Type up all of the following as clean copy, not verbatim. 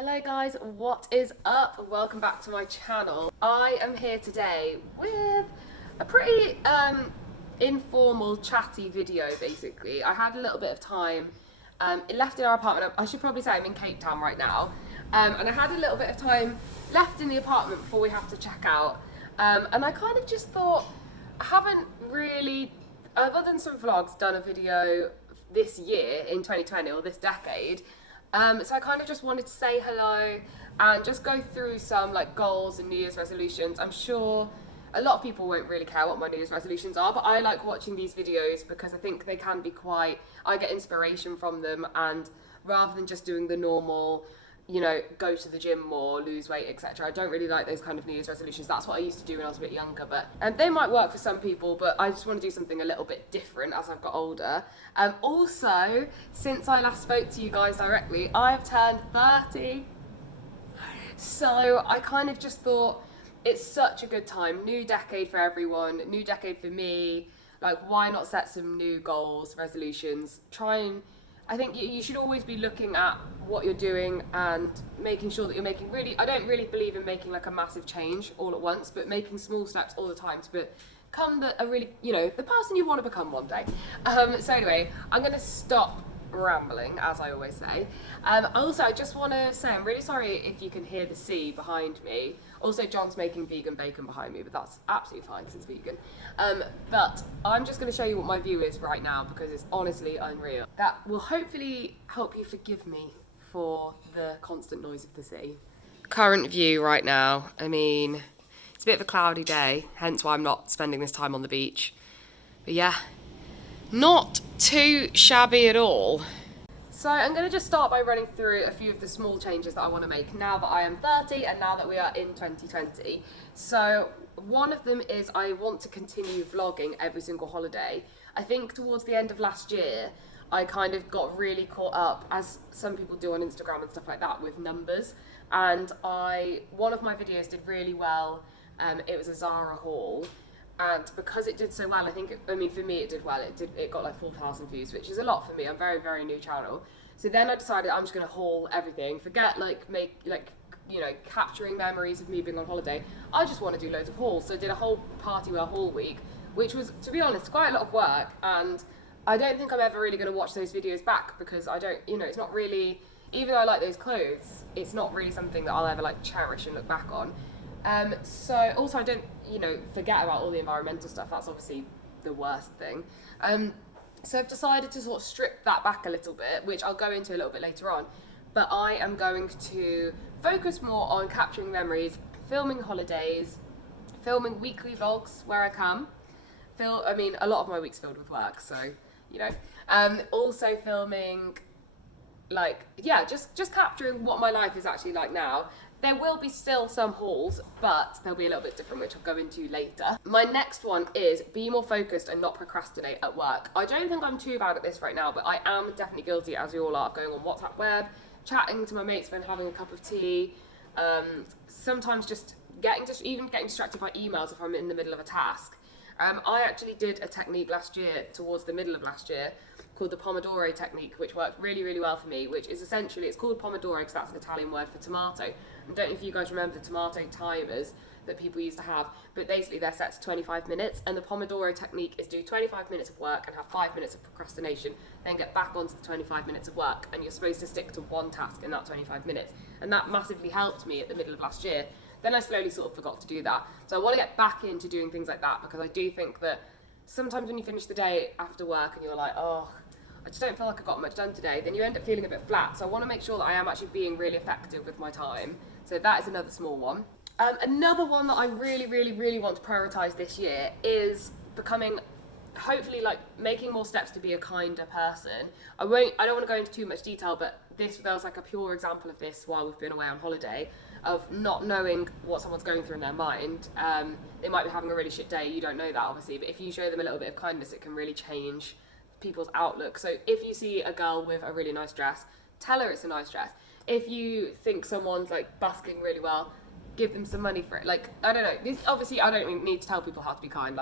Hello guys, what is up? Welcome back to my channel. I am here today with a pretty informal chatty video basically. I had a little bit of time left in our apartment. I should probably say I'm in Cape Town right now. And I had a little bit of time left in the apartment before we have to check out. And I kind of just thought, I haven't really, other than some vlogs, done a video this year in 2020 or this decade. So I kind of just wanted to say hello and just go through some like goals and New Year's resolutions. I'm sure a lot of people won't really care what my New Year's resolutions are, but I like watching these videos because I think they can be I get inspiration from them, and rather than just doing the normal, go to the gym more, lose weight, etc. I don't really like those kind of New Year's resolutions. That's what I used to do when I was a bit younger, and they might work for some people, but I just want to do something a little bit different as I've got older. Also, since I last spoke to you guys directly, I've turned 30. So I kind of just thought it's such a good time. New decade for everyone, new decade for me. Like, why not set some new goals, resolutions, I think you should always be looking at what you're doing and making sure that you're making I don't really believe in making like a massive change all at once, but making small steps all the time to become the person you want to become one day. So anyway, I'm going to stop rambling, as I always say. Also, I just want to say I'm really sorry if you can hear the sea behind me. Also, John's making vegan bacon behind me, but that's absolutely fine because it's vegan. But I'm just going to show you what my view is right now because it's honestly unreal. That will hopefully help you forgive me for the constant noise of the sea. Current view right now, I mean, it's a bit of a cloudy day, hence why I'm not spending this time on the beach. But yeah, not too shabby at all. So I'm going to just start by running through a few of the small changes that I want to make now that I am 30 and now that we are in 2020. So one of them is I want to continue vlogging every single holiday. I think towards the end of last year, I kind of got really caught up, as some people do on Instagram and stuff like that, with numbers. And one of my videos did really well. It was a Zara haul. And because it did so well, for me it did well. It got like 4,000 views, which is a lot for me. I'm a very, very new channel. So then I decided I'm just going to haul everything. Forget capturing memories of me being on holiday. I just want to do loads of hauls. So I did a whole party wear haul week, which was, to be honest, quite a lot of work. And I don't think I'm ever really going to watch those videos back because it's not really, even though I like those clothes, it's not really something that I'll ever like cherish and look back on. So also I don't, forget about all the environmental stuff. That's obviously the worst thing. So I've decided to sort of strip that back a little bit, which I'll go into a little bit later on. But I am going to focus more on capturing memories, filming holidays, filming weekly vlogs where I can. A lot of my week's filled with work, so, also filming, just capturing what my life is actually like now. There will be still some hauls, but they'll be a little bit different, which I'll go into later. My next one is be more focused and not procrastinate at work. I don't think I'm too bad at this right now, but I am definitely guilty, as we all are, of going on WhatsApp web, chatting to my mates when having a cup of tea, sometimes just getting distracted by emails if I'm in the middle of a task. I actually did a technique last year, towards the middle of last year, called the Pomodoro technique, which worked really, really well for me, which is essentially, it's called Pomodoro because that's an Italian word for tomato. I don't know if you guys remember the tomato timers that people used to have, but basically they're set to 25 minutes, and the Pomodoro technique is do 25 minutes of work and have 5 minutes of procrastination, then get back onto the 25 minutes of work, and you're supposed to stick to one task in that 25 minutes. And that massively helped me at the middle of last year. Then I slowly sort of forgot to do that. So I want to get back into doing things like that, because I do think that sometimes when you finish the day after work and you're like, oh, I just don't feel like I got much done today, then you end up feeling a bit flat. So I want to make sure that I am actually being really effective with my time. So that is another small one. Another one that I really, really, really want to prioritise this year is becoming, hopefully, making more steps to be a kinder person. I don't want to go into too much detail, but there was like a pure example of this while we've been away on holiday, of not knowing what someone's going through in their mind. They might be having a really shit day, you don't know that obviously, but if you show them a little bit of kindness, it can really change people's outlook. So if you see a girl with a really nice dress, tell her it's a nice dress. If you think someone's busking really well, give them some money for it. I don't know, obviously I don't need to tell people how to be kind,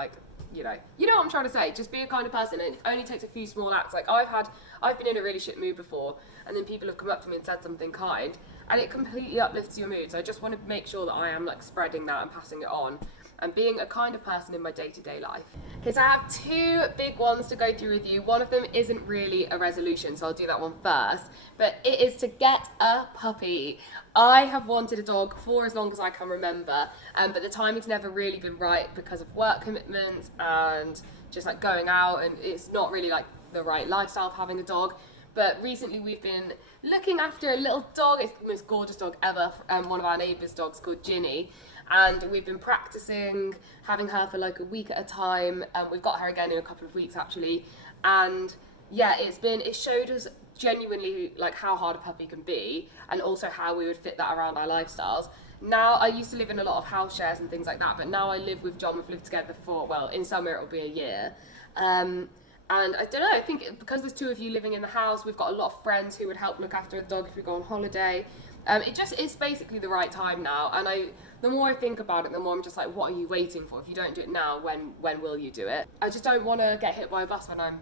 you know what I'm trying to say. Just be a kind of person, and it only takes a few small acts. I've been in a really shit mood before, and then people have come up to me and said something kind, and it completely uplifts your mood. So I just want to make sure that I am like spreading that and passing it on and being a kind of person in my day-to-day life. Okay, so I have two big ones to go through with you. One of them isn't really a resolution, so I'll do that one first, but it is to get a puppy. I have wanted a dog for as long as I can remember, but the timing's never really been right because of work commitments and just like going out, and it's not really like the right lifestyle of having a dog. But recently we've been looking after a little dog. It's the most gorgeous dog ever, one of our neighbours' dogs called Ginny. And we've been practicing having her for like a week at a time. We've got her again in a couple of weeks actually. And yeah, it showed us genuinely like how hard a puppy can be, and also how we would fit that around our lifestyles. Now, I used to live in a lot of house shares and things like that, but now I live with John. We've lived together for, well, in summer it'll be a year. And I don't know, I think because there's two of you living in the house, we've got a lot of friends who would help look after a dog if we go on holiday. It's basically the right time now, and the more I think about it, the more I'm just like, what are you waiting for? If you don't do it now, when will you do it? I just don't want to get hit by a bus when I'm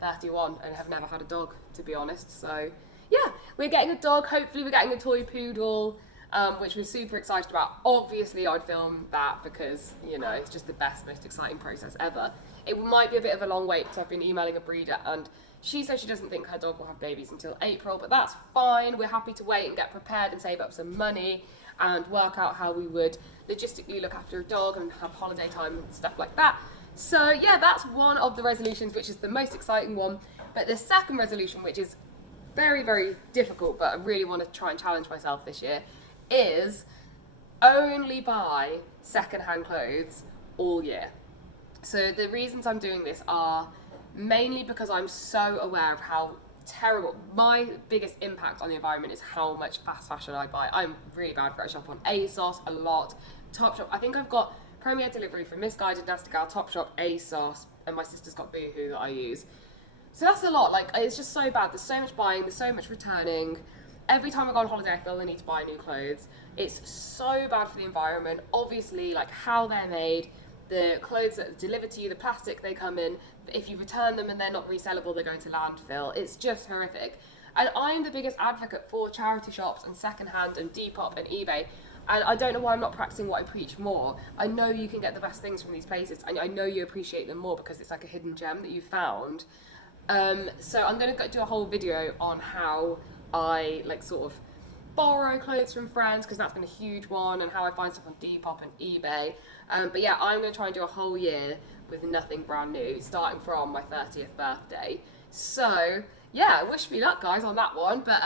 31 and have never had a dog, to be honest. So yeah, we're getting a dog. Hopefully we're getting a toy poodle, which we're super excited about. Obviously I'd film that because, you know, it's just the best, most exciting process ever. It might be a bit of a long wait because I've been emailing a breeder and she says she doesn't think her dog will have babies until April, but that's fine. We're happy to wait and get prepared and save up some money and work out how we would logistically look after a dog and have holiday time and stuff like that. So yeah, that's one of the resolutions, which is the most exciting one. But the second resolution, which is very, very difficult, but I really want to try and challenge myself this year, is only buy secondhand clothes all year. So the reasons I'm doing this are mainly because I'm so aware of how terrible, my biggest impact on the environment is how much fast fashion I buy. I'm really bad for it. I shop on ASOS a lot, Topshop. I think I've got Premier Delivery from Misguided, Nasty Gal, Topshop, ASOS, and my sister's got Boohoo that I use. So that's a lot. Like, it's just so bad. There's so much buying, there's so much returning. Every time I go on holiday, I feel the need to buy new clothes. It's so bad for the environment. Obviously, like how they're made, the clothes that are delivered to you, the plastic they come in, if you return them and they're not resellable, they're going to landfill. It's just horrific. And I'm the biggest advocate for charity shops and secondhand and Depop and eBay. And I don't know why I'm not practicing what I preach more. I know you can get the best things from these places, and I know you appreciate them more because it's like a hidden gem that you found. So I'm going to do a whole video on how I like sort of borrow clothes from friends, because that's been a huge one, and how I find stuff on Depop and eBay. But yeah, I'm going to try and do a whole year with nothing brand new, starting from my 30th birthday. So yeah, wish me luck, guys, on that one. But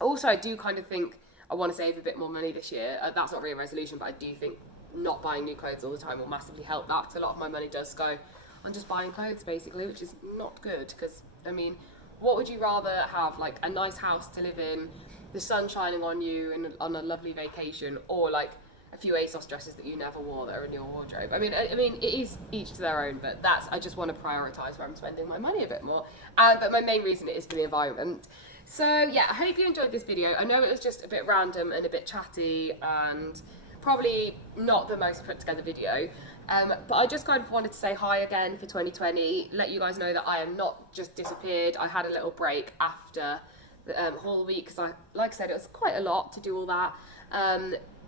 also I do kind of think I want to save a bit more money this year. That's not really a resolution, but I do think not buying new clothes all the time will massively help that, because a lot of my money does go on just buying clothes basically, which is not good. Because I mean, what would you rather have, like a nice house to live in, the sun shining on you and on a lovely vacation, or like a few ASOS dresses that you never wore that are in your wardrobe? I mean, it is each to their own, but I just want to prioritise where I'm spending my money a bit more. But my main reason is for the environment. So yeah, I hope you enjoyed this video. I know it was just a bit random and a bit chatty and probably not the most put together video. But I just kind of wanted to say hi again for 2020, let you guys know that I am not just disappeared. I had a little break after the whole week because like I said, it was quite a lot to do all that.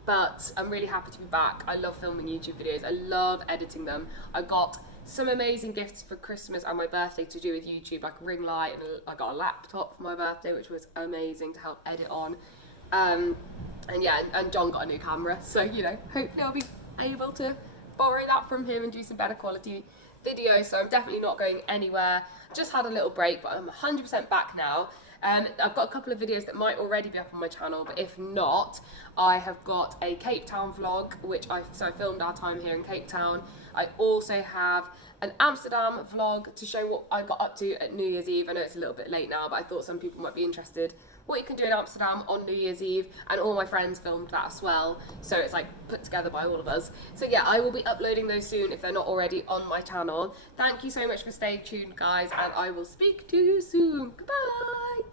But I'm really happy to be back. I love filming YouTube videos. I love editing them. I got some amazing gifts for Christmas and my birthday to do with YouTube, like a ring light, and I got a laptop for my birthday, which was amazing to help edit on. And yeah, and John got a new camera, so you know, hopefully I'll be able to borrow that from him and do some better quality videos. So I'm definitely not going anywhere. Just had a little break, but I'm 100% back now. I've got a couple of videos that might already be up on my channel, but if not, I have got a Cape Town vlog, which I filmed our time here in Cape Town. I also have an Amsterdam vlog to show what I got up to at New Year's Eve. I know it's a little bit late now, but I thought some people might be interested what you can do in Amsterdam on New Year's Eve, and all my friends filmed that as well, so it's like put together by all of us. So yeah, I will be uploading those soon if they're not already on my channel. Thank you so much for staying tuned, guys, and I will speak to you soon. Goodbye.